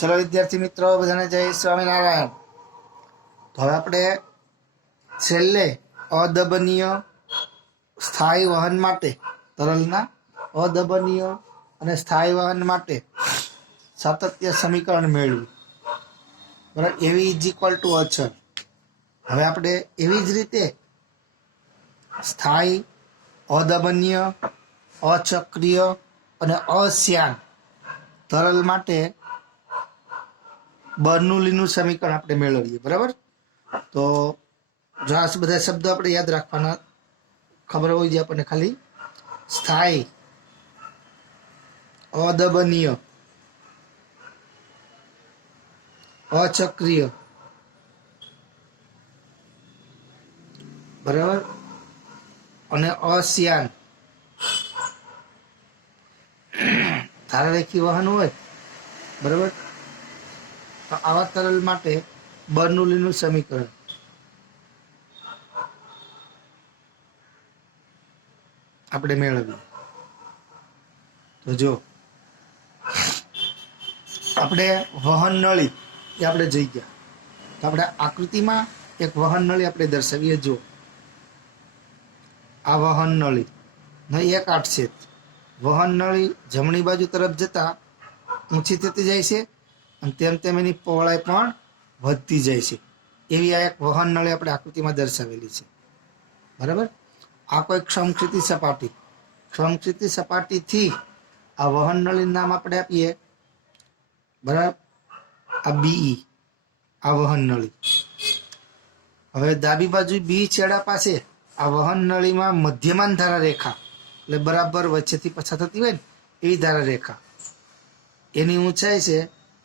चलो विद्यार्थी मित्रों बधाने जय स्वामीनारायण। तो हवे आपणे छेल्ले अदबनीय स्थायी वहन माटे तरलना अदबनीय अने स्थायी वहन माटे सातत्य समीकरण मेळव्युं। बराबर एवी इज इक्वल टू अचल। हवे आपणे एवी ज रीते स्थायी अदबनीय अचक्रीय अने अश्यान तरल माटे बर्नौलीનું समीकरण આપણે મેળવીએ। બરાબર, તો જો આ બધા શબ્દો આપણે યાદ રાખવાના, ખબર હોવી જોઈએ આપણને ખાલી સ્થાયી અદબનીય અચક્રીય બરાબર અને અશ્યાન ધારારેખી વહન હોય બરાબર। તો આવા તરલ માટે બર્નૌલીનું સમીકરણ આપણે મેળવીએ। તો જો આપણે વહન નળી એ આપણે જોઈ ગયા, તો આપણે આકૃતિમાં એક વહન નળી આપણે દર્શાવીએ। જો આ વહન નળી ને એક આડછેદ વહન નળી જમણી બાજુ તરફ જતા ઊંચી થતી જાય છે અને તેમ તેમ એની પહોળાઈ પણ વધતી જાય છે। એવી આ એક વહન નળી આપણે આકૃતિમાં દર્શાવેલી છે। બરાબર, આ કોઈ સમક્ષિતિજ સપાટી, સમક્ષિતિજ સપાટીથી આ વહન નળીનું નામ આપણે આપીએ બરાબર, આ બીઈ આ વહન નળી। હવે ડાબી બાજુ બી છેડા પાસે આ વહન નળીમાં મધ્યમાન ધારા રેખા એટલે બરાબર વચ્ચેથી પસાર થતી હોય ને એવી ધારા રેખા, એની ઊંચાઈ છે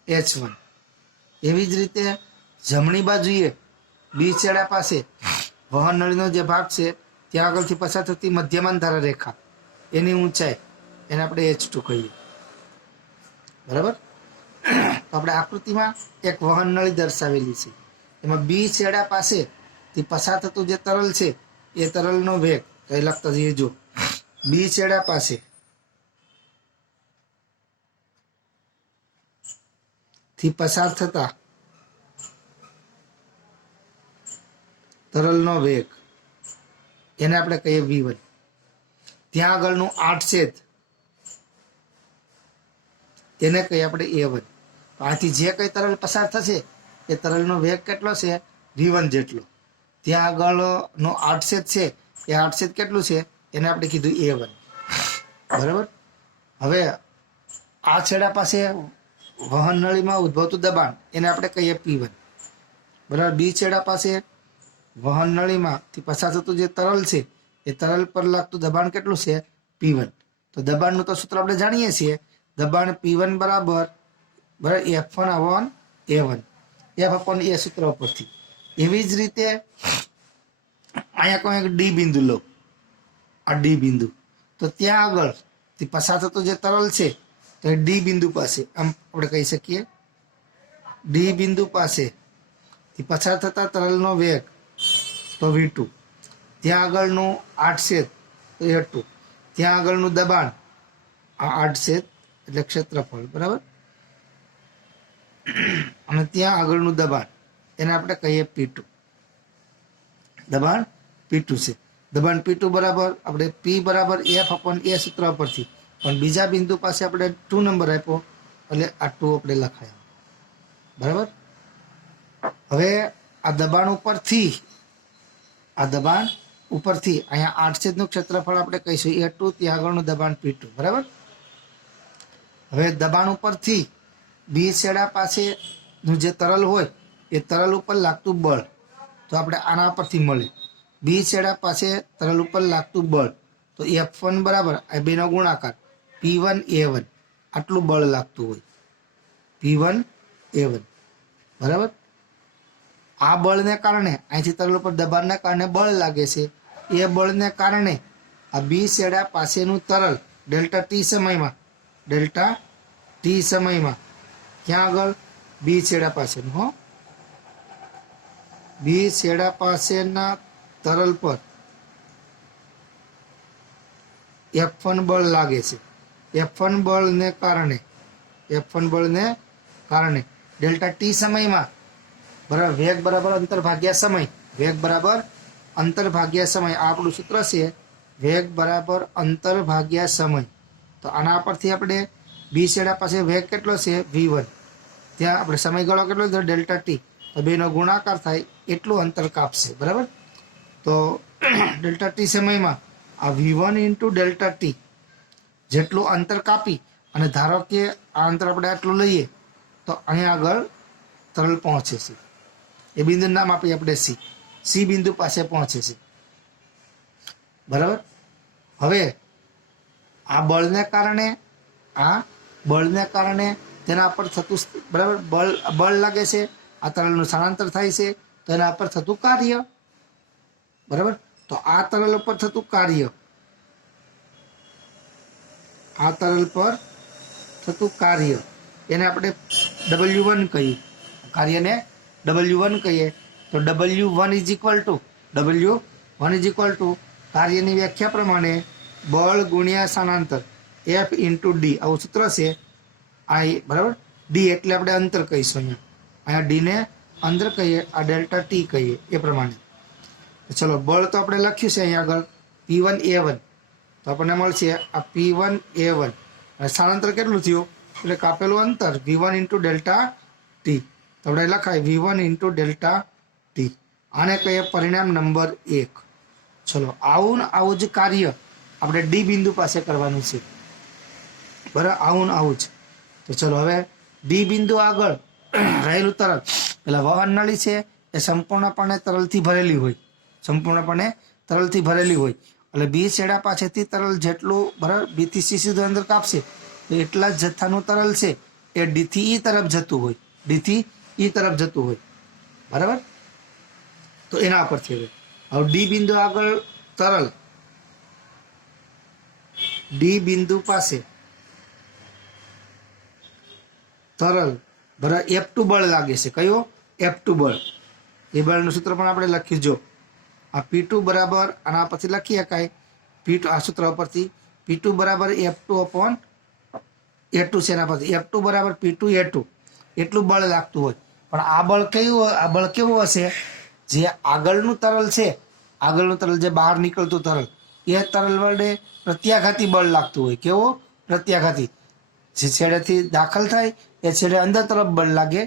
h1। એવી જ રીતે જમણી બાજુએ બી છેડા પાસે વહન નળીનો જે ભાગ છે ત્યાં આગળથી પસાર થતી મધ્યમાન ધારા રેખા, એની ઊંચાઈ એને આપણે h2 કહીએ। બરાબર, તો આપણે આકૃતિમાં એક વહન નળી દર્શાવેલી છે, એમાં બી છેડા પાસેથી પસાર થતું જે તરલ છે એ તરલનો વેગ તો એ લખતા જઈએ। જો બી છેડા પાસે થી પસાર થતા તરલનો વેગ એને આપણે કહીએ v1। ત્યાં આગળનું આડછેદ તેને કહીએ આપણે a1। આથી જે કઈ તરલ પસાર થશે એ તરલનો વેગ કેટલો છે v1 જેટલો। ત્યાં આગળનો આડછેદ છે એ આડછેદ કેટલું છે એને આપણે કીધું a1। બરાબર, હવે આ છેડા પાસે વહન નળીમાં ઉદ્ભવતું દબાણ એને આપણે કહીએ p1। બરાબર, બી છેડા પાસે વહન નળીમાંથી પસાર થતું જે તરલ છે એ તરલ પર લાગતું દબાણ કેટલું છે p1। તો દબાણનું તો સૂત્ર આપણે જાણીએ છીએ, દબાણ p1 બરાબર f1 upon a1, f upon a સૂત્ર ઉપરથી। એવી જ રીતે અહીંયા કોઈ એક ડી બિંદુ લો, આ ડી બિંદુ, તો ત્યાં આગળથી પસાર થતું જે તરલ છે તો એ ડી બિંદુ પાસે આમ આપણે કહી શકીએ ડી બિંદુ પાસેથી પસાર થતા તરલનો વેગ તો v2, ત્યાં આગળનું આડછેદ તો a2, ત્યાં આગળનું દબાણ આ આડછેદ એટલે ક્ષેત્રફળ બરાબર, અને ત્યાં આગળનું દબાણ એને આપણે કહીએ p2। દબાણ p2 છે, દબાણ p2 બરાબર આપણે p બરાબર f અપોન a સૂત્ર પરથી, પણ બીજા બિંદુ પાસે આપણે 2 નંબર આપ્યો એટલે આ 2 આપણે લખાયા। બરાબર, હવે આ દબાણ ઉપરથી અહીંયા આડછેદનું ક્ષેત્રફળ આપણે કહીશું a2, ત્યાં આગળનું દબાણ p2 બરાબર। હવે દબાણ ઉપરથી બી છેડા પાસેનું જે તરલ હોય એ તરલ ઉપર લાગતું બળ તો આપણે આના પરથી મળે, બી છેડા પાસે તરલ ઉપર લાગતું બળ તો f1 બરાબર આ બેનો ગુણાકાર p1 a1 આટલું બળ લાગતું હોય p1 a1 બરાબર। આ બળને કારણે અહીંથી તરલ ઉપર દબાણના કારણે બળ લાગે છે, એ બળને કારણે આ બી છેડા પાસેનું તરલ ડેલ્ટા ટી સમયમાં ક્યાં આગળ બી છેડા પાસેનું બી છેડા પાસેના તરલ પર F1 બળ લાગે છે। F1 બળને કારણે ડેલ્ટા ટી સમયમાં બરાબર વેગ બરાબર અંતર ભાગ્યા સમય, વેગ બરાબર અંતર ભાગ્યા સમય, આ આપણું સૂત્ર છે, વેગ બરાબર અંતર ભાગ્યા સમય. તો આના પરથી આપણે બી છેડા પાસે વેગ કેટલો છે v1, ત્યાં આપણે સમયગાળો કેટલો છે ડેલ્ટા ટી, તો બેનો ગુણાકાર થાય એટલું અંતર કાપશે. બરાબર, તો ડેલ્ટા ટી સમયમાં આ v1 ઇન્ટુ ડેલ્ટા ટી જેટલું અંતર કાપી અને ધારો કે આ અંતર આપણે આટલું લઈએ તો અહીંયા આગળ તરલ પહોંચે છે. એ બિંદુનું નામ આપીએ આપણે સી બિંદુ પાસે પહોંચે છે. બરાબર, હવે આ બળને કારણે તેના પર થતું બરાબર બળ લાગે છે, આ તરલનું સ્થળાંતર થાય છે, તો એના પર થતું કાર્ય. બરાબર, તો આ તરલ ઉપર થતું કાર્ય, આ તરલ પર થતું કાર્ય એને આપણે W1 કહીએ, કાર્યને W1 કહીએ. તો W1 ઇઝ ઇક્વલ ટુ કાર્યની વ્યાખ્યા પ્રમાણે બળ ગુણ્યા સ્થાનાંતર F ઇન્ટુ ડી, આવું સૂત્ર છે. આ બરાબર ડી એટલે આપણે અંતર કહીશું, અહીંયા ડીને અંતર કહીએ, આ ડેલ્ટા ટી કહીએ, એ પ્રમાણે. ચલો, બળ તો આપણે લખ્યું છે અહીંયા આગળ P1A1, તો આપણને મળશે આ P1A1. અને સ્થાનાંતર કેટલું થયું એટલે કાપેલું અંતર V1 ઇન્ટુ ડેલ્ટા ટી, તો આપણે લખાય V1 ઇન્ટુ ડેલ્ટા ટી. આને કહીએ પરિણામ નંબર 1. ચલો, આવું જ કાર્ય આપણે ડી બિંદુ પાસે કરવાનું છે. બરાબર, આવું જ. તો ચલો, હવે ડી બિંદુ આગળ રહેલું તરલ, પેલા વહન નળી છે એ સંપૂર્ણપણે તરલથી ભરેલી હોય, એટલે બી છેડા પાસેથી તરલ જેટલું બરાબર બી થી સી સુધી અંદર કાપશે તો એટલા જ જથ્થાનું તરલ છે એ ડી થી ઈ તરફ જતું હોય, બરાબર. તો એના પરથી હવે ડી બિંદુ આગળ તરલ ડી બિંદુ પાસે તરલ બરાબર F2 બળ લાગે છે. કયો? F2 બળ. એ બળનું સૂત્ર પણ આપણે લખ્યું, જો આ P2 બરાબર આના પછી લખી શકાય P2, આ સૂત્ર પરથી P2 બરાબર F2 અપોન A2 છે, એના પરથી F2 બરાબર P2 A2 એટલું બળ લાગતું હોય. પણ આ બળ કેવું હશે? જે આગળનું તરલ છે, જે બહાર નીકળતું તરલ, એ તરલ વડે પ્રત્યાઘાતી બળ લાગતું હોય. કેવો? પ્રત્યાઘાતી. જે છેડેથી દાખલ થાય એ છેડે અંદર તરફ બળ લાગે,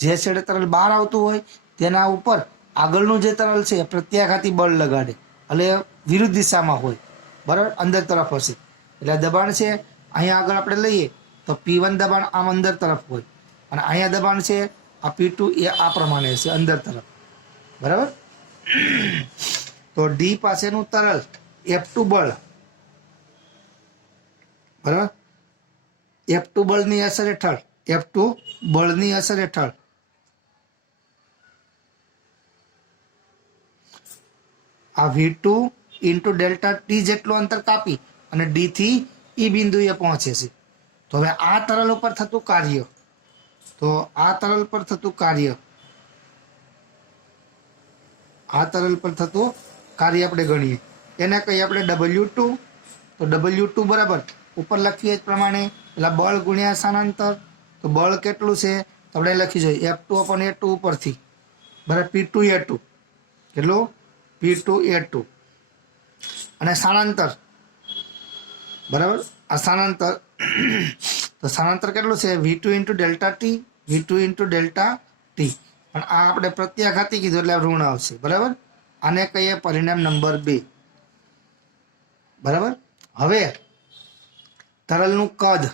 જે છેડે તરલ બહાર આવતું હોય તેના ઉપર આગળનું જે તરલ છે એ પ્રત્યાઘાતી બળ લગાડે, એટલે વિરુદ્ધ દિશામાં હોય. બરાબર, અંદર તરફ હશે. એટલે દબાણ છે અહીંયા આગળ આપણે લઈએ તો P1 દબાણ આમ અંદર તરફ હોય, અને અહીંયા દબાણ છે આ P2 એ આ પ્રમાણે હશે અંદર તરફ. બરાબર, તો ડી પાસેનું તરલ F2 બળ, બરાબર, F2 બળની અસર હેઠળ આ V2 ઇન્ટુ ડેલ્ટા ટી જેટલું અંતર કાપી અને ડી થી ઈ બિંદુએ પહોંચે છે. તો હવે આ તરલ ઉપર થતું કાર્ય, આપણે ગણીએ, એને કહીએ આપણે W2. તો W2 બરાબર ઉપર લખીએ જ પ્રમાણે પેલા બળ ગુણ્યા સ્થાનાંતર. તો બળ કેટલું છે તો આપણે લખી જોઈએ F2 અપોન A2 ઉપરથી, બરાબર P2 A2, કેટલું? P2 A2. અને સ્થાનાંતર, બરાબર, આ સ્થાનાંતર તો સ્થાનાંતર કેટલું છે? V2 ઇન્ટુ ડેલ્ટા ટી, પણ આ આપણે પ્રત્યાઘાતી કીધું એટલે ઋણ આવશે. બરાબર, આને કહીએ પરિણામ નંબર 2. બરાબર, હવે તરલનું કદ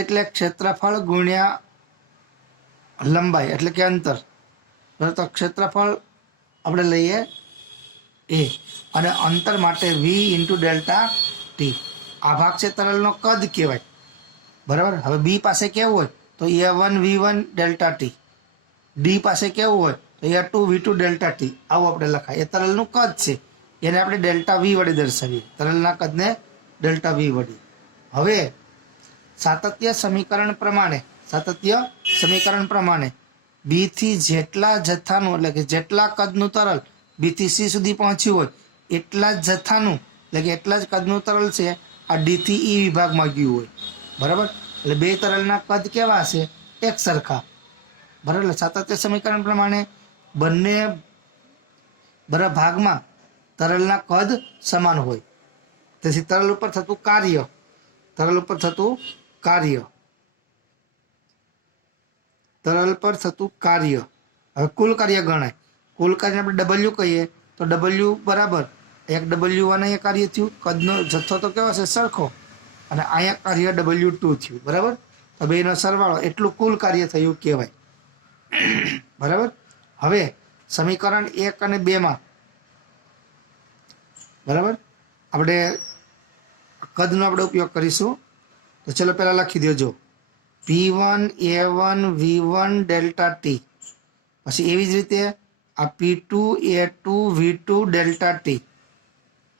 એટલે ક્ષેત્રફળ ગુણ્યા લંબાઈ એટલે કે અંતર. તો ક્ષેત્રફળ આપણે લઈએ એ, અને અંતર માટે V ઇન્ટુ ડેલ્ટા ટી. આ ભાગ છે તરલનો કદ કહેવાય. બરાબર, હવે બી પાસે કેવું હોય તો A1 V1 delta T, D પાસે કેવું હોય તો A2 V2 ડેલ્ટા ટી, આવું આપણે લખાય. એ તરલનું કદ છે, એને આપણે ડેલ્ટા વી વડે દર્શાવીએ, તરલના કદને ડેલ્ટા વી વડે. હવે સાતત્ય સમીકરણ પ્રમાણે બી થી જેટલા જથ્થાનું એટલે કે જેટલા કદનું તરલ બી થી સી સુધી પહોંચ્યું હોય એટલા જ જથ્થાનું એટલે કે એટલા જ કદનું તરલ છે આ ડી થી ઈ વિભાગમાં ગયું હોય. બરાબર, એટલે બે તરલના કદ કેવા હશે? એક સરખા. બરાબર. એટલે સાતત્ય સમીકરણ પ્રમાણે બંને બરાબર ભાગમાં તરલના કદ સમાન હોય. તેથી તરલ ઉપર થતું કાર્ય તરલ પર થતું કાર્ય હવે કુલ કાર્ય ગણાય. કુલ કાર્ય આપણે ડબલ્યુ કહીએ તો ડબલ્યુ બરાબર એક ડબલ્યુ1 અહીંયા કાર્ય થયું, કદનો જથ્થો તો કેવો છે? સરખો. અને અહીંયા કાર્ય W2 થયું. બરાબર. તો બેનો સરવાળો એટલું કુલ કાર્ય થયું કહેવાય. બરાબર. હવે સમીકરણ 1 અને 2 બરાબર આપણે કદનો આપણે ઉપયોગ કરીશું. તો ચલો પહેલા લખી દેજો P1 A1 V1 delta T. પછી એવી જ રીતે આ P2 A2 V2 delta T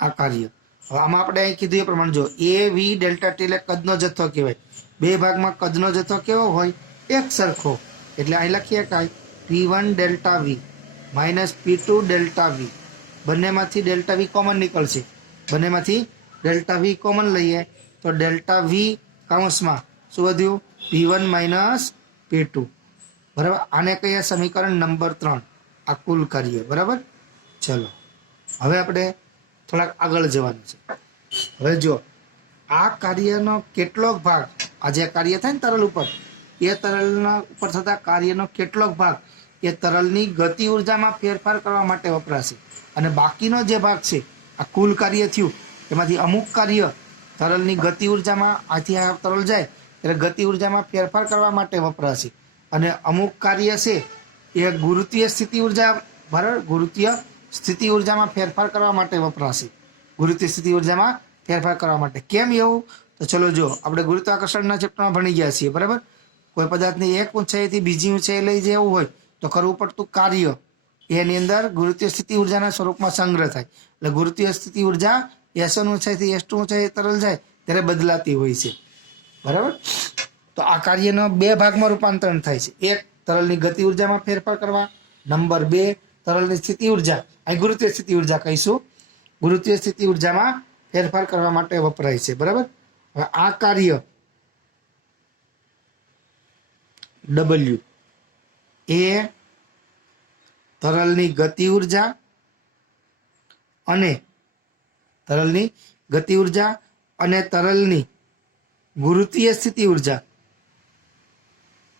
આ કાર્ય. હવે આમાં આપણે અહીં કીધું એ પ્રમાણે જો A V ડેલ્ટા ટી એટલે કદનો જથ્થો કહેવાય. બે ભાગમાં કદનો જથ્થો કેવો હોય? એક સરખો. એટલે અહીં લખીએ કાંઈ P1 delta V minus P2 delta V. બંનેમાંથી ડેલ્ટા વી કોમન નીકળશે. બંનેમાંથી ડેલ્ટા વી કોમન લઈએ તો ડેલ્ટા વી કૌંસમાં શું વધ્યું? P1 minus P2. બરાબર. આને કહીએ સમીકરણ નંબર 3 આ કુલ કાર્ય. બરાબર. ચલો હવે આપણે થોડાક આગળ જવાનું છે. હવે જો આ કાર્યનો કેટલોક ભાગ, આ જે કાર્ય થાય ને તરલ ઉપર, એ તરલના ઉપર થતા કાર્યનો કેટલોક ભાગ એ તરલની ગતિ ઉર્જામાં ફેરફાર કરવા માટે વપરાશે. અને બાકીનો જે ભાગ છે આ કુલ કાર્ય થયું એમાંથી અમુક કાર્ય તરલની ગતિ ઉર્જામાં, આથી આ તરલ જાય એટલે ગતિ ઉર્જામાં ફેરફાર કરવા માટે વપરાશે. અને અમુક કાર્ય છે એ ગુરુત્વીય સ્થિતિ ઉર્જા બરાબર ગુરુત્વીય સ્થિતિ ઉર્જામાં ફેરફાર કરવા માટે વપરાશે. ગુરુત્વીય સ્થિતિ ઉર્જામાં ફેરફાર કરવા માટે. કેમ એવું? તો ચલો જો આપણે ગુરુત્વાકર્ષણના ચેપ્ટરમાં ભણી ગયા છીએ. બરાબર. કોઈ પદાર્થની એક ઊંચાઈથી બીજી ઊંચાઈ લઈ જવું હોય તો કરવું પડતું કાર્ય એની અંદર ગુરુત્વીય સ્થિતિ ઉર્જાના સ્વરૂપમાં સંગ્રહ થાય. એટલે ગુરુત્વીય સ્થિતિ ઉર્જા S1 ઊંચાઈથી S2 ઊંચાઈ તરલ જાય ત્યારે બદલાતી હોય છે. બરાબર. તો આ કાર્યનો બે ભાગમાં રૂપાંતરણ થાય છે. એક તરલની ગતિ ઉર્જામાં ફેરફાર કરવા, નંબર 2 તરલની સ્થિતિ ઉર્જા, અહીં ગુરુત્વીય સ્થિતિ ઉર્જા કહીશું, ગુરુત્વીય સ્થિતિ ઉર્જામાં ફેરફાર કરવા માટે વપરાય છે. બરાબર. હવે આ કાર્ય W એ તરલની ગતિ ઉર્જા અને તરલની ગુરુત્વીય સ્થિતિ ઉર્જા,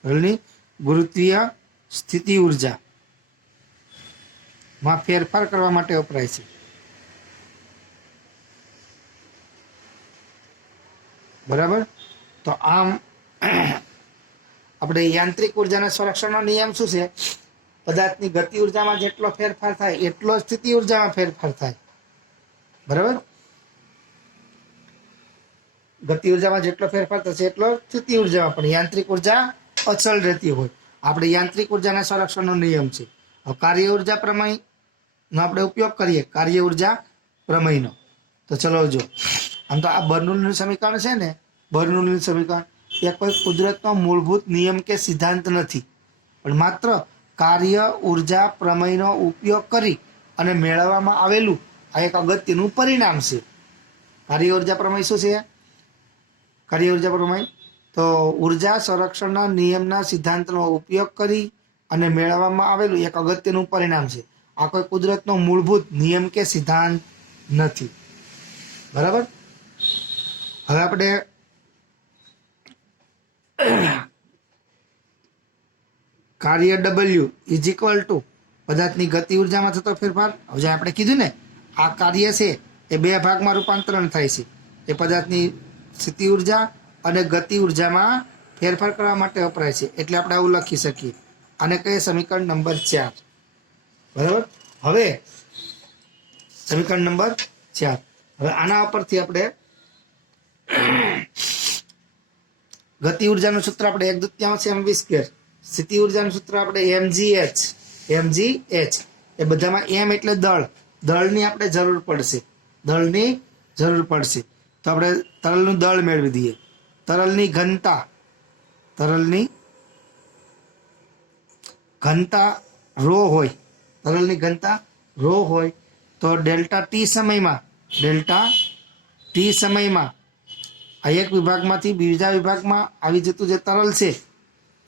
તરલની ગુરુત્વીય સ્થિતિ ઉર્જા માં ફેરફાર કરવા માટે વપરાય છે. બરાબર. તો આમ આપણે યાંત્રિક ઉર્જાના સંરક્ષણનો નિયમ શું છે? પદાર્થની ગતિ ઉર્જામાં જેટલો ફેરફાર થાય એટલો સ્થિતિ ઉર્જામાં ફેરફાર થાય. બરાબર. ગતિ ઉર્જામાં જેટલો ફેરફાર થશે એટલો સ્થિતિ ઉર્જામાં, પણ યાંત્રિક ઉર્જા અચળ રહેતી હોય. આપણે યાંત્રિક ઉર્જાના સંરક્ષણનો નિયમ છે. હવે કાર્ય ઉર્જા પ્રમેયનો આપણે ઉપયોગ કરીએ, કાર્ય ઉર્જા પ્રમેયનો. તો ચલો જો આમ તો આ બર્નોલીનું સમીકરણ છે ને, બર્નોલીનું સમીકરણ એ કોઈ કુદરતનો મૂળભૂત નિયમ કે સિદ્ધાંત નથી, પણ માત્ર કાર્ય ઉર્જા પ્રમેયનો ઉપયોગ કરી અને મેળવવામાં આવેલું આ એક અગત્યનું પરિણામ છે. કાર્ય ઉર્જા પ્રમેય શું છે? કાર્ય ઉર્જા પ્રમેય તો ઉર્જા સંરક્ષણના નિયમના સિદ્ધાંતનો ઉપયોગ કરી અને મેળવવામાં આવેલું એક અગત્યનું પરિણામ છે. આ કોઈ કુદરતનો મૂળભૂત નિયમ કે સિદ્ધાંત નથી. બરાબર. હવે આપણે કાર્ય W ઇઝ ઇક્વલ ટુ પદાર્થની ગતિ ઉર્જામાં થતો ફેરફાર. હવે આપણે કીધું ને આ કાર્ય છે એ બે ભાગમાં રૂપાંતરણ થાય છે. એ પદાર્થની સ્થિતિ ઉર્જા અને ગતિ ઉર્જામાં ફેરફાર કરવા માટે વપરાય છે. એટલે આપણે આવું લખી શકીએ. આને કહીએ સમીકરણ નંબર 4. બરાબર. હવે સમીકરણ નંબર 4. હવે આના ઉપરથી આપણે ગતિ ઉર્જાનું સૂત્ર આપણે 1/2 mv², સ્થિતિ ઉર્જાનું સૂત્ર આપણે mgh. એ બધામાં m એટલે દળની આપણે જરૂર પડશે. તો આપણે તરલનું દળ મેળવી દઈએ. તરલની ઘનતા રો હોય તો ડેલ્ટા ટી સમયમાં આ એક વિભાગમાંથી બીજા વિભાગમાં આવી જતું જે તરલ છે,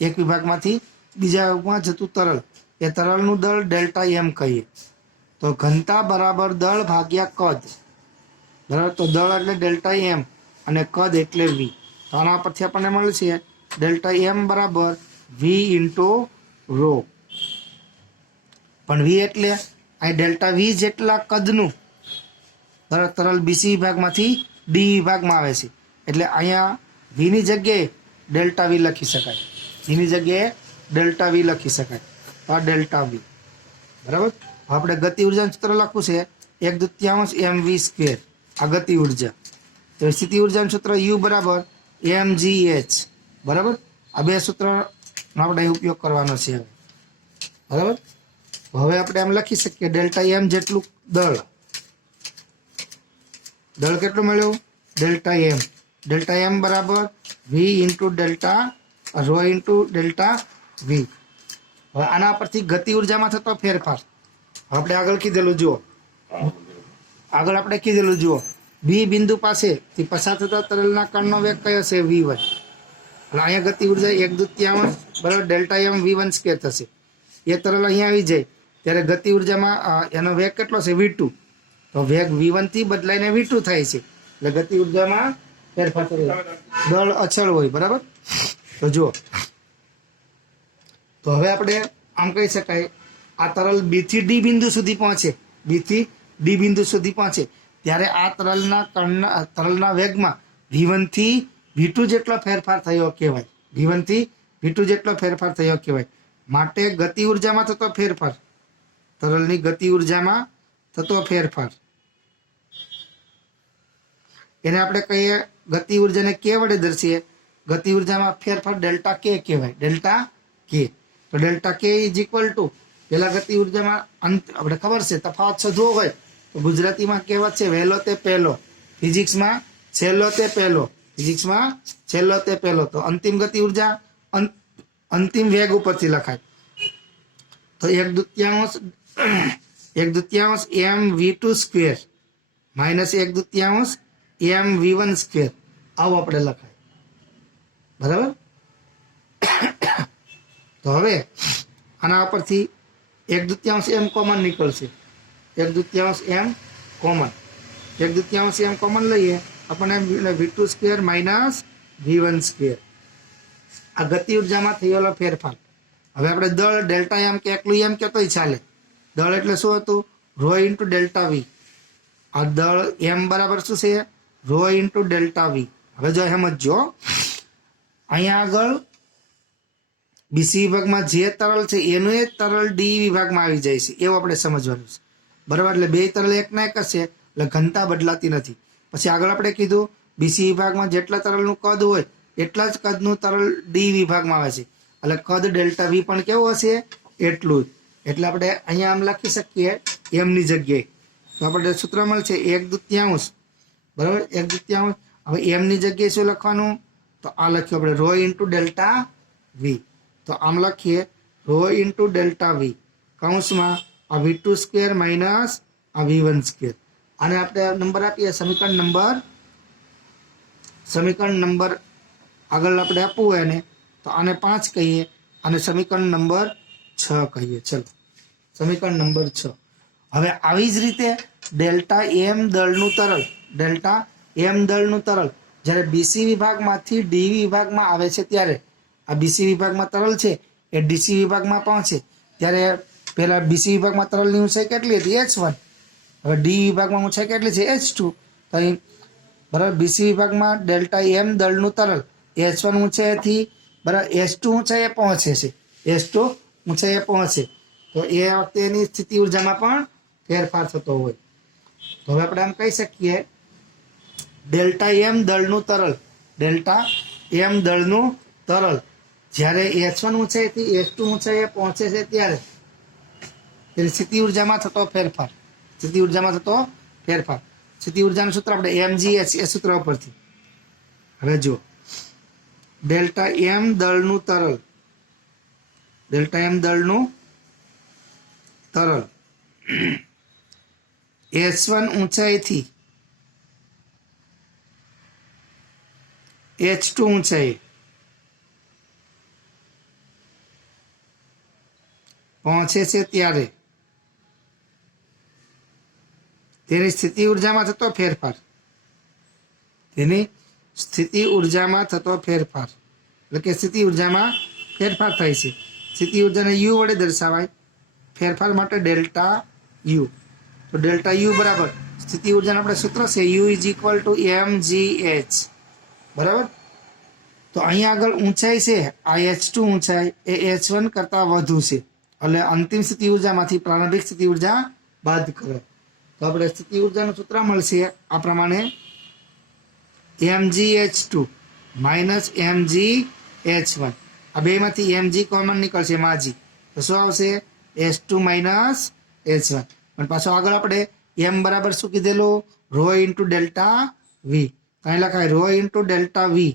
એક વિભાગમાંથી બીજા વિભાગમાં જતું તરલ, એ તરલનું દળ ડેલ્ટા એમ કહીએ. તો ઘનતા બરાબર દળ ભાગ્યા કદ, બરાબર. તો દળ એટલે ડેલ્ટા એમ અને કદ એટલે વી. તો આના પરથી આપણને મળે છે ડેલ્ટા એમ બરાબર વી ઇન્ટુ રો. પણ વી એટલે અહીં ડેલ્ટા વી જેટલા કદનું, બરાબર, તરલ બીસી વિભાગમાંથી ડી વિભાગમાં આવે છે, એટલે અહીંયા વીની જગ્યાએ ડેલ્ટા વી લખી શકાય, વીની જગ્યાએ ડેલ્ટા વી લખી શકાય. તો આ ડેલ્ટા વી, બરાબર. આપણે ગતિ ઉર્જાનું સૂત્ર લખવું છે 1/2 mv સ્ક્વેર, આ ગતિ ઉર્જા. તો સ્થિતિ ઉર્જાનું સૂત્ર યુ બરાબર mgh, બરાબર. આ બે સૂત્રનો આપણે ઉપયોગ કરવાનો છે હવે, બરાબર. હવે આપણે એમ લખી શકીએ ડેલ્ટા એમ જેટલું દળ, દળ કેટલું મળ્યું ડેલ્ટા એમ, ડેલ્ટા એમ બરાબર V into delta rho into delta V. હવે આના પરથી ગતિ ઉર્જામાં થતો ફેરફાર આપણે આગળ કીધેલું જુઓ, આગળ આપણે કીધેલું જુઓ, બી બિંદુ પાસેથી પસાર થતા તરલના કણનો વેગ કયો છે v1, અને અહીંયા ગતિ ઉર્જા 1/2 બરાબર ડેલ્ટા એમ v1 સ્ક્વેર થશે. એ તરલ અહીંયા આવી જાય ત્યારે ગતિ ઉર્જામાં એનો વેગ કેટલો છે v2, તો વેગ v1 થી બદલાઈને v2 થાય છે, એટલે ગતિ ઉર્જામાં ફેરફાર થયો, દળ અચળ હોય, બરાબર. તો જુઓ, તો હવે આપણે આમ કહી શકાય આ તરલ બી થી ડી બિંદુ સુધી પહોંચે, બી થી ડી બિંદુ સુધી પહોંચે ત્યારે આ તરલના વેગમાં v1 થી v2 જેટલો ફેરફાર થયો કહેવાય, v1 થી v2 જેટલો ફેરફાર થયો કહેવાય. માટે ગતિ ઉર્જામાં થતો ફેરફાર, તરલની ગતિ ઉર્જામાં થતો ફેરફાર, એને આપણે કહીએ ગતિ ઉર્જાને કે વડે દર્શીએ, ગતિ ઉર્જામાં ફેરફાર ડેલ્ટા કે કહેવાય, ડેલ્ટા કે. તો ડેલ્ટા કે ઇઝ ઇક્વલ ટુ, પેલા ગતિ ઉર્જામાં આપણે ખબર છે તફાવત શોધવો હોય તો ગુજરાતીમાં કહેવત છે વહેલો તે પહેલો, ફિઝિક્સમાં છેલ્લો તે પહેલો, ફિઝિક્સમાં છેલ્લો તે પહેલો. તો અંતિમ ગતિ ઉર્જા અંતિમ વેગ ઉપરથી લખાય. તો 1/2 એમ v2 સ્ક્વેર માઇનસ 1/2 એમ v1 સ્ક્વેર, આવું આપણે લખાય, બરાબર. તો હવે આના પરથી 1/2 એમ કોમન નીકળશે, 1/2 એમ કોમન, 1/2 એમ કોમન લઈએ આપણને v2 square minus v1 square. આ ગતિ ઉર્જામાં થયેલો ફેરફાર. હવે આપણે દળ ડેલ્ટા એમ કે એકલું એમ કહેતોય ચાલે, દળ એટલે શું હતું રો ઇન્ટુ ડેલ્ટા વી. આ દળ એમ બરાબર શું છે રો ઇન્ટુ ડેલ્ટા વી. હવે જો સમજો, અહીંયા આગળ બીસી વિભાગમાં જે તરલ છે એનું એ તરલ ડી વિભાગમાં આવી જાય છે, એવું આપણે સમજવાનું છે, બરાબર. એટલે બે તરલ એકના એક જ છે, એટલે ઘનતા બદલાતી નથી. પછી આગળ આપણે કીધું બીસી વિભાગમાં જેટલા તરલનું કદ હોય એટલા જ કદનું તરલ ડી વિભાગમાં આવે છે, એટલે કદ ડેલ્ટા વી પણ કેવું હશે એટલું જ. એટલે આપણે અહીંયા આમ લખી શકીએ એમની જગ્યાએ, તો આપણે સૂત્ર મળશે 1/2, બરાબર, 1/2. હવે એમની જગ્યાએ શું લખવાનું, તો આ લખ્યું આપણે રો ઇન્ટુ ડેલ્ટા વી. તો આમ લખીએ રો ઇન્ટુ ડેલ્ટા વી કૌંસમાં આ v2 સ્ક્વેર માઇનસ આ v1 સ્ક્વેર. આને આપણે નંબર આપીએ સમીકરણ નંબર આગળ આપણે આપવું હોય ને તો આને 5 કહીએ, અને સમીકરણ નંબર 6 કહીએ. ચલો, સમીકરણ નંબર 6. હવે આવી જ રીતે ડેલ્ટા એમ દળનું તરલ, ડેલ્ટા એમ દળનું તરલ જ્યારે બીસી વિભાગમાંથી ડી વિભાગમાં આવે છે ત્યારે આ બીસી વિભાગમાં તરલ છે એ ડીસી વિભાગમાં પહોંચે ત્યારે પહેલા બીસી વિભાગમાં તરલની ઊંચાઈ કેટલી હતી h1, હવે ડી વિભાગમાં ઊંચાઈ કેટલી છે h2. તો અહીં બરાબર બીસી વિભાગમાં ડેલ્ટા એમ દળનું તરલ h1 ઊંચાઈથી બરાબર h2 ઊંચાઈએ પહોંચે છે, h2 ઊંચાઈએ પહોંચે તો એ વખતે એની સ્થિતિ ઉર્જામાં પણ ફેરફાર થતો હોય. તો હવે આપણે આમ કહી શકીએ ડેલ્ટા એમ દળનું તરલ, ડેલ્ટા એમ દળનું તરલ જ્યારે h1 ઊંચાઈથી h2 ઊંચાઈએ પહોંચે છે ત્યારે તેની સ્થિતિ ઉર્જામાં થતો ફેરફાર, સ્થિતિ ઉર્જામાં થતો ફેરફાર. સ્થિતિ ઉર્જાનું સૂત્ર આપણે mgh એ સૂત્ર પરથી. હવે જો ડેલ્ટા એમ દળનું તરલ, ડેલ્ટા એમ દળનું તરલ h1 ઊંચાઈથી H2 ઊંચાઈ પહોંચે છે ત્યારે તેની સ્થિતિ ઉર્જામાં થતો ફેરફાર, તેની સ્થિતિ ઉર્જામાં થતો ફેરફાર એટલે કે સ્થિતિ ઉર્જામાં ફેરફાર થાય છે. સ્થિતિ ઉર્જાને યુ વડે દર્શાવાય, ફેરફાર માટે ડેલ્ટા યુ. તો ડેલ્ટા યુ બરાબર સ્થિતિ ઉર્જાનું આપણે સૂત્ર છે you is equal two mgh. બરાબર. તો અહીંયા આગળ ઊંચાઈ છે આ H2 ઊંચાઈ એ H1 કરતા વધુ છે એટલે અંતિમ સ્થિતિ ઉર્જામાંથી પ્રારંભિક સ્થિતિ ઉર્જા બાદ કરો તો આપણે સ્થિતિ ઉર્જાનું સૂત્ર મળશે આ પ્રમાણે mgh2 માઇનસ mgh1. આ બેમાંથી mg કોમન નીકળશે માજી તો શું આવશે h2 માઇનસ h1. પણ પાછો આગળ આપણે m બરાબર શું કીધેલું રો ઇન્ટુ ડેલ્ટા વી. અહીં લખાય rho into delta V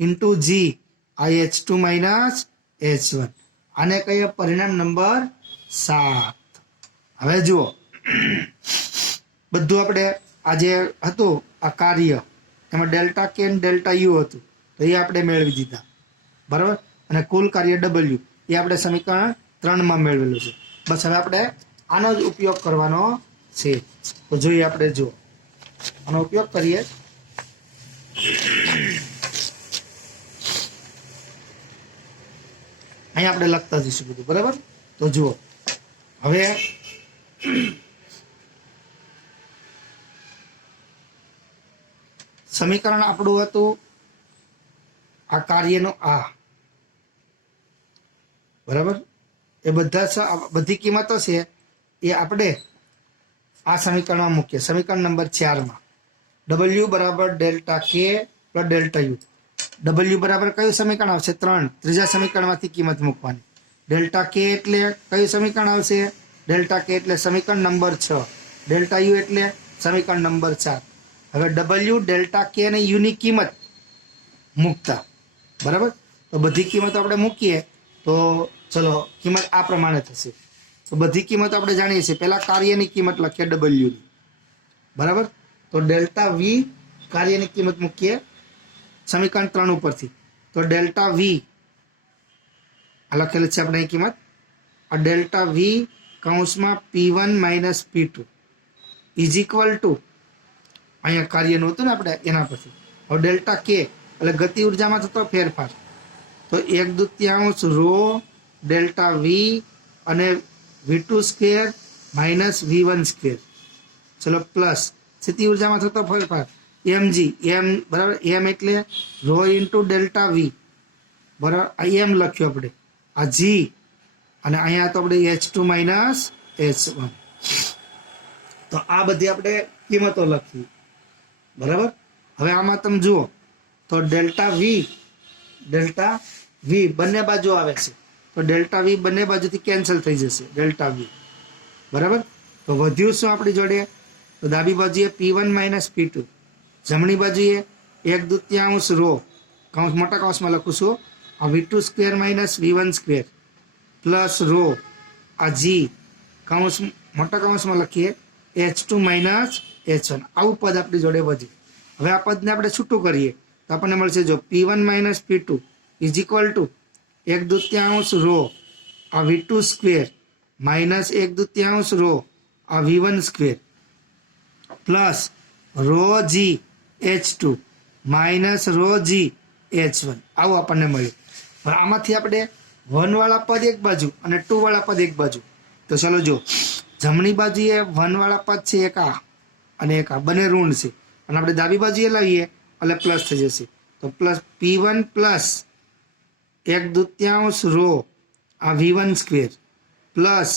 into G આ h2 માઇનસ h1. આને કહીએ પરિણામ નંબર 7. હવે જુઓ બધું આપણે આ જે હતું આ કાર્ય એમાં ડેલ્ટા કે ડેલ્ટા યુ હતું તો એ આપણે મેળવી દીધા. બરાબર. અને કુલ કાર્ય ડબલ્યુ એ આપણે સમીકરણ 3 માં મેળવેલું છે. બસ હવે આપણે આનો જ ઉપયોગ કરવાનો છે. તો જોઈએ આપણે જુઓ આનો ઉપયોગ કરીએ. અહીંયા આપણે લખતા જઈશું બધું. બરાબર. તો જુઓ હવે સમીકરણ આપણું હતું આ કાર્યનો આ. બરાબર. એ બધી કિંમતો છે એ આપણે આ સમીકરણમાં મૂકીએ. સમીકરણ નંબર 4 માં ડબલ્યુ બરાબર ડેલ્ટા કે પ્લસ ડેલ્ટા યુ. ડબલ્યુ બરાબર કયું સમીકરણ આવશે 3. ત્રીજા સમીકરણમાંથી કિંમત મૂકવાની. ડેલ્ટા કે એટલે કયું સમીકરણ આવશે ડેલ્ટા કે એટલે સમીકરણ નંબર 6. ડેલ્ટા યુ એટલે સમીકરણ નંબર 4. હવે ડબલ્યુ ડેલ્ટા કે અને યુની કિંમત મૂકતા. બરાબર. તો બધી કિંમતો આપણે મૂકીએ તો ચલો કિંમત આ પ્રમાણે થશે. તો બધી કિંમત આપણે જાણીએ છીએ. પહેલા કાર્યની કિંમત લખીએ ડબલ્યુની. બરાબર. તો ડેલ્ટા વી કાર્યની કિંમત મૂકીએ સમીકરણ 3 ઉપરથી. તો ડેલ્ટા વી આ લખેલી છે આપણે કિંમત. આ ડેલ્ટા વી કૌંસમાં P1 minus P2 is equal two અહીંયા કાર્યનું હતું ને આપણે એના પછી. હવે ડેલ્ટા કે એટલે ગતિ ઉર્જામાં થતો ફેરફાર તો 1/2 રો ડેલ્ટા વી અને V2 square minus V1 square. ચલો પ્લસ સ્થિતિ ઉર્જામાં થતો ફેરફાર mg m બરાબર. m એટલે રો ઇન્ટુ ડેલ્ટા વી. બરાબર. આ m લખ્યું આપણે. આ g અને અહીંયા તો આપણે h2 માઇનસ h1. તો આ બધી આપણે કિંમતો લખી. બરાબર. હવે આમાં તમે જુઓ તો ડેલ્ટા વી બંને બાજુ આવે છે તો ડેલ્ટા વી બંને બાજુથી કેન્સલ થઈ જશે ડેલ્ટા વી. બરાબર. તો વધ્યું શું આપણી જોડે તો ડાબી બાજુએ P1 માઇનસ P2, જમણી બાજુએ 1/2 રો કૌંસ મોટા કૌંસમાં લખું છું આ V2 square minus V1 square plus rho આ જી કૌંસ મોટા કૌંસમાં લખીએ H2 માઇનસ H1. આવું પદ આપણી જોડે વધ્યું. હવે આ પદને આપણે છૂટું કરીએ તો આપણને મળશે જો P1 minus P2 is equal to 1/2 rho આ V2 સ્ક્વેર માઇનસ 1/2 રો આ V1 square plus rho g H2 minus rho g H1. આવું આપણને મળ્યું. પણ આમાંથી આપણે 1 વાળા પદ એક બાજુ અને 2 વાળા પદ એક બાજુ. તો ચલો જો જમણી બાજુએ 1 વાળા પદ છે એક આ અને એક આ બંને ઋણ છે અને આપણે ડાબી બાજુએ લાવીએ એટલે પ્લસ થઈ જશે. તો પ્લસ P1 પ્લસ 1/2 રો આ V1 square plus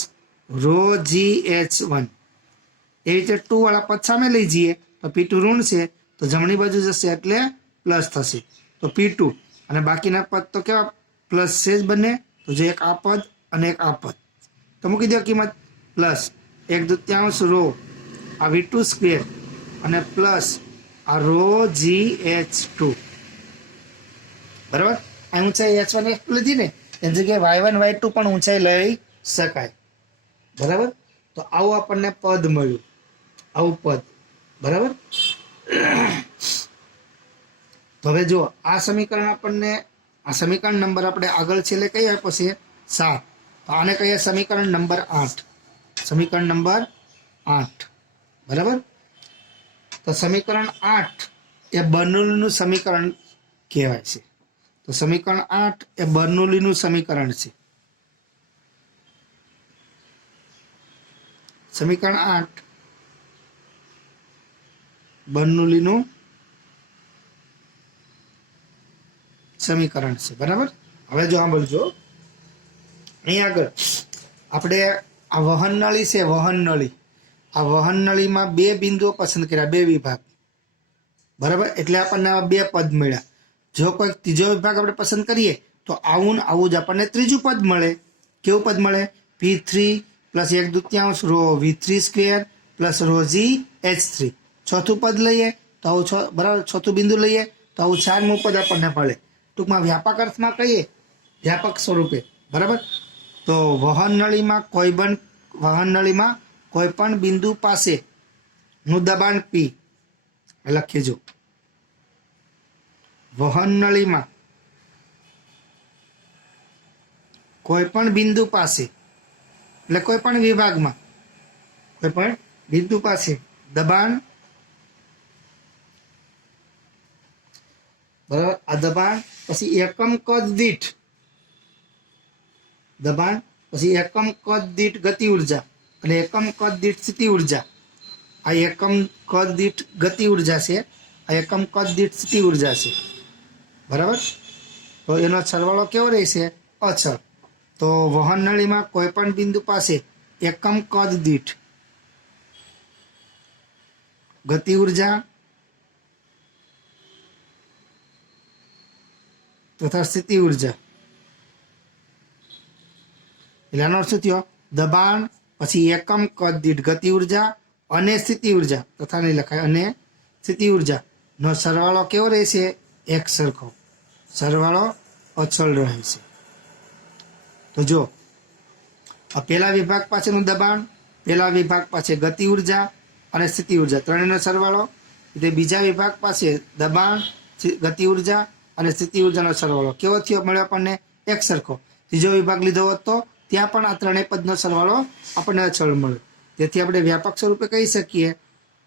rho g H1. એવી રીતે 2 વાળા પદ સામે લઈ જઈએ તો P2 ઋણ છે તો જમણી બાજુ જશે એટલે પ્લસ થશે. તો P2 અને બાકીના પદ તો કેવા પ્લસ છે જ બંને. તો જે એક આ પદ અને એક આ પદ તો મૂકી દો કિંમત પ્લસ 1/2 રો આ V2 સ્ક્વેર અને પ્લસ આ રો જી H2. બરાબર. આ ઊંચાઈ H1 H2 લીધી ને એની જગ્યાએ Y1 Y2 પણ ઊંચાઈ લઈ શકાય. બરાબર. તો આવું આપણને પદ મળ્યું. આવું પદ. બરાબર. તો હવે જો આ સમીકરણ આપણને આ સમીકરણ નંબર આપણે આગળ છેલ્લે કઈ આપ્યો છે 7, તો આને કહીએ સમીકરણ નંબર 8. સમીકરણ નંબર 8 બરાબર. તો સમીકરણ 8 એ બર્નોલીનું સમીકરણ કહેવાય છે. તો સમીકરણ 8 એ બર્નોલીનું સમીકરણ છે. સમીકરણ 8 બર્નોલીનું સમીકરણ છે બરાબર. હવે જો સાંભળજો, અહીં આગળ આપણે આ વહન નળી છે, વહન નળી, આ વહન નળીમાં 2 બિંદુઓ પસંદ કર્યા, 2 વિભાગ બરાબર. એટલે આપણને 2 પદ મળ્યા. જો કોઈ ત્રીજો વિભાગ આપણે પસંદ કરીએ તો આવું ને આવું જ આપણને ત્રીજું પદ મળે. કેવું પદ મળે? P3 plus 1/2 row V3² plus row GH3. ચોથું પદ લઈએ તો આવું બરાબર, ચોથું બિંદુ લઈએ તો આવું 4મું પદ આપણને મળે. ટૂંકમાં વ્યાપક અર્થમાં કહીએ, વ્યાપક સ્વરૂપે બરાબર. તો વહન નળીમાં કોઈ પણ બિંદુ પાસે નું દબાણ P લખીએ. જો વહન નળીમાં કોઈ પણ બિંદુ પાસે એટલે કોઈ પણ વિભાગમાં કોઈ પણ બિંદુ પાસે દબાણ બરાબર. આ દબાણ પછી એકમ કદ દીઠ દબાણ પછી એકમ કદ દીઠ ગતિ ઉર્જા અને એકમ કદ દીઠ સ્થિતિ ઉર્જા. આ એકમ કદ દીઠ ગતિ ઉર્જા છે, આ એકમ કદ દીઠ સ્થિતિ ઉર્જા છે બરાબર. તો એનો સરવાળો કેવો રહેશે? અચળ. તો વહન નળીમાં કોઈ પણ બિંદુ પાસે એકમ કદ દીઠ ગતિ ઉર્જા તથા સ્થિતિ ઉર્જા. એટલે આનો અર્થ શું થયો? દબાણ પછી એકમ કદ દીઠ ગતિ ઉર્જા અને સ્થિતિ ઉર્જા તથા નહીં લખાય અને સ્થિતિ ઉર્જા નો સરવાળો કેવો રહેશે? એક સરખો. સરવાળો અચળ રહે છે. તો જો આ પહેલા વિભાગ પાસેનું દબાણ, પહેલા વિભાગ પાસે ગતિ ઉર્જા અને સ્થિતિ ઉર્જા ત્રણેયનો સરવાળો, એટલે બીજા વિભાગ પાસે દબાણ, ગતિ ઉર્જા અને સ્થિતિ ઉર્જાનો સરવાળો કેવો થયો? મળ્યો આપણને એક સરખો. ત્રીજો વિભાગ લીધો હોત તો ત્યાં પણ આ ત્રણેય પદનો સરવાળો આપણને અચળ મળ્યો. તેથી આપણે વ્યાપક સ્વરૂપે કહી શકીએ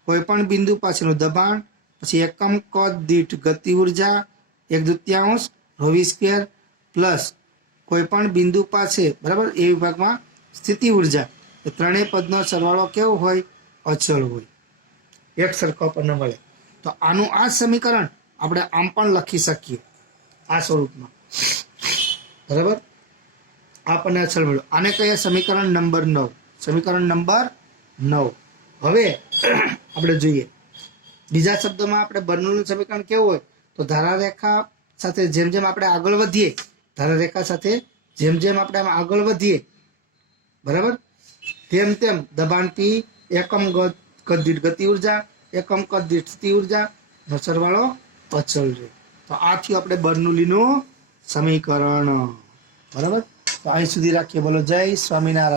કોઈ પણ બિંદુ પાસેનું દબાણ પછી એકમ કદ દીઠ ગતિ ઉર્જા 1/2 રો V² પ્લસ કોઈ પણ બિંદુ પાસે બરાબર એ વિભાગમાં સ્થિતિ ઉર્જા, એ ત્રણેય પદનો સરવાળો કેવો હોય? અચળ હોય, એક સરખો આપણને મળે. તો આનું આ સમીકરણ આપણે આમ પણ લખી શકીએ આ સ્વરૂપમાં બરાબર. આપણને અચળ મળ્યું. આને કહીએ સમીકરણ નંબર 9. સમીકરણ નંબર 9. હવે આપણે જોઈએ બીજા શબ્દોમાં આપણે બર્નોલીનું સમીકરણ કેવું હોય? તો ધારારેખા સાથે જેમ જેમ આપણે આગળ વધીએ, ધારારેખા સાથે જેમ જેમ આપણે આગળ વધીએ બરાબર, તેમ તેમ દબાણ P, એકમ કદ દીઠ ગતિ ઉર્જા, એકમ કદ દીઠ સ્થિતિ ઉર્જા નો સરવાળો અચળ રહે. તો આ થયું આપણે બર્નોલીનું સમીકરણ બરાબર. તો અહીં સુધી રાખીએ. બોલો જય સ્વામિનારાયણ.